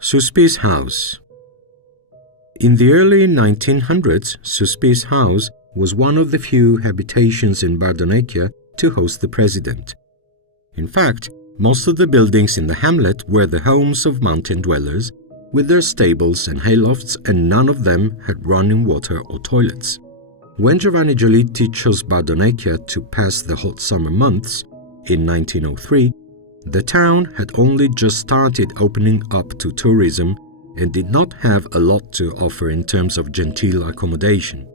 Suspizas House. In the early 1900s, Suspizas House was one of the few habitations in Bardonecchia to host the president. In fact, most of the buildings in the hamlet were the homes of mountain dwellers, with their stables and haylofts, and none of them had running water or toilets. When Giovanni Giolitti chose Bardonecchia to pass the hot summer months, in 1903, the town had only just started opening up to tourism and did not have a lot to offer in terms of genteel accommodation.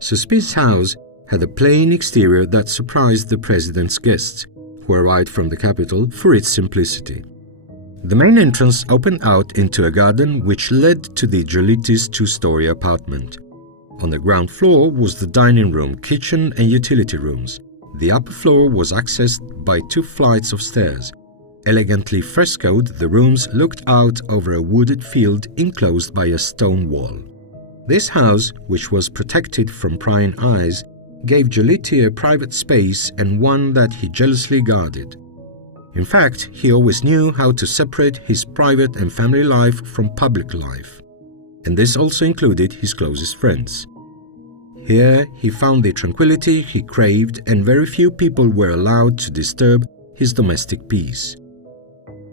Suspizas House had a plain exterior that surprised the president's guests, who arrived from the capital, for its simplicity. The main entrance opened out into a garden which led to the Giolitti's two-story apartment. On the ground floor was the dining room, kitchen and utility rooms. The upper floor was accessed by 2 flights of stairs. Elegantly frescoed, the rooms looked out over a wooded field enclosed by a stone wall. This house, which was protected from prying eyes, gave Giolitti a private space and one that he jealously guarded. In fact, he always knew how to separate his private and family life from public life, and this also included his closest friends. Here he found the tranquility he craved, and very few people were allowed to disturb his domestic peace.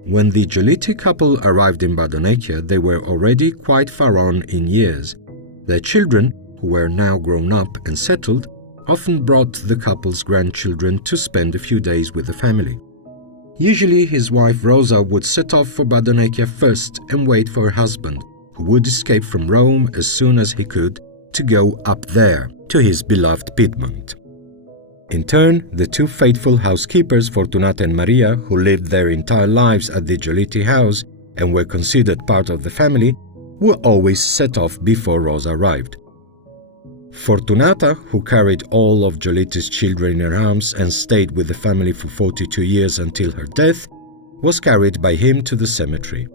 When the Giolitti couple arrived in Bardonecchia, they were already quite far on in years. Their children, who were now grown up and settled, often brought the couple's grandchildren to spend a few days with the family. Usually his wife Rosa would set off for Bardonecchia first and wait for her husband, who would escape from Rome as soon as he could, to go up there, to his beloved Piedmont. In turn, the 2 faithful housekeepers, Fortunata and Maria, who lived their entire lives at the Giolitti house and were considered part of the family, were always set off before Rosa arrived. Fortunata, who carried all of Giolitti's children in her arms and stayed with the family for 42 years until her death, was carried by him to the cemetery.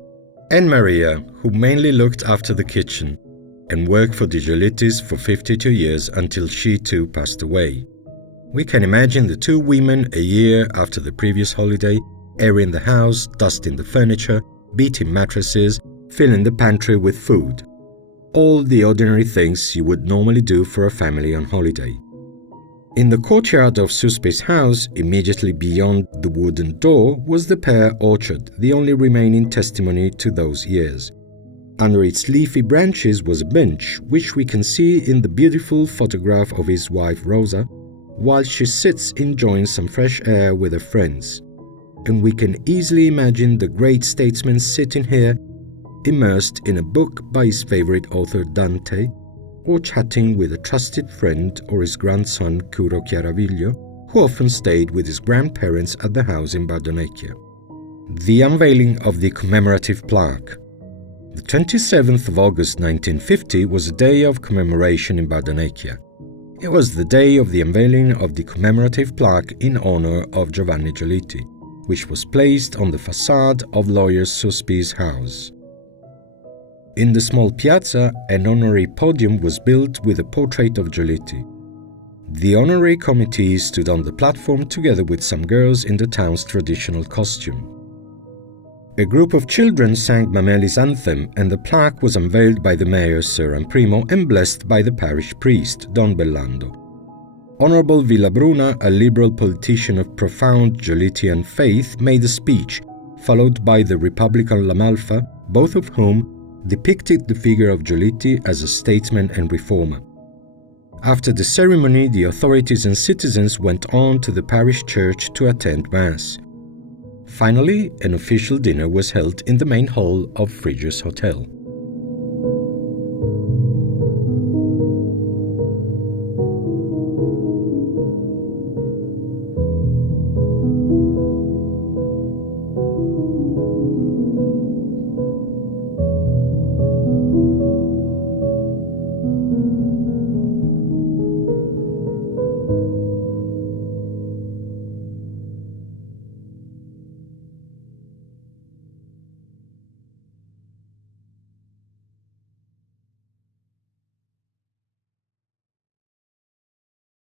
And Maria, who mainly looked after the kitchen and worked for the Giolittis for 52 years until she too passed away. We can imagine the 2 women a year after the previous holiday, airing the house, dusting the furniture, beating mattresses, filling the pantry with food. All the ordinary things you would normally do for a family on holiday. In the courtyard of Suspizas House, immediately beyond the wooden door, was the pear orchard, the only remaining testimony to those years. Under its leafy branches was a bench, which we can see in the beautiful photograph of his wife Rosa, while she sits enjoying some fresh air with her friends. And we can easily imagine the great statesman sitting here, immersed in a book by his favorite author Dante, or chatting with a trusted friend or his grandson Curo Chiaraviglio, who often stayed with his grandparents at the house in Bardonecchia. The unveiling of the commemorative plaque. The 27th of August 1950 was a day of commemoration in Bardonecchia. It was the day of the unveiling of the commemorative plaque in honor of Giovanni Giolitti, which was placed on the facade of lawyer Suspizas House. In the small piazza, an honorary podium was built with a portrait of Giolitti. The honorary committee stood on the platform together with some girls in the town's traditional costume. A group of children sang Mameli's anthem, and the plaque was unveiled by the mayor, Sir Primo, and blessed by the parish priest, Don Bellando. Honorable Villabruna, a liberal politician of profound Giolittian faith, made a speech, followed by the Republican Lamalfa, both of whom depicted the figure of Giolitti as a statesman and reformer. After the ceremony, the authorities and citizens went on to the parish church to attend Mass. Finally, an official dinner was held in the main hall of Frigy's Hotel.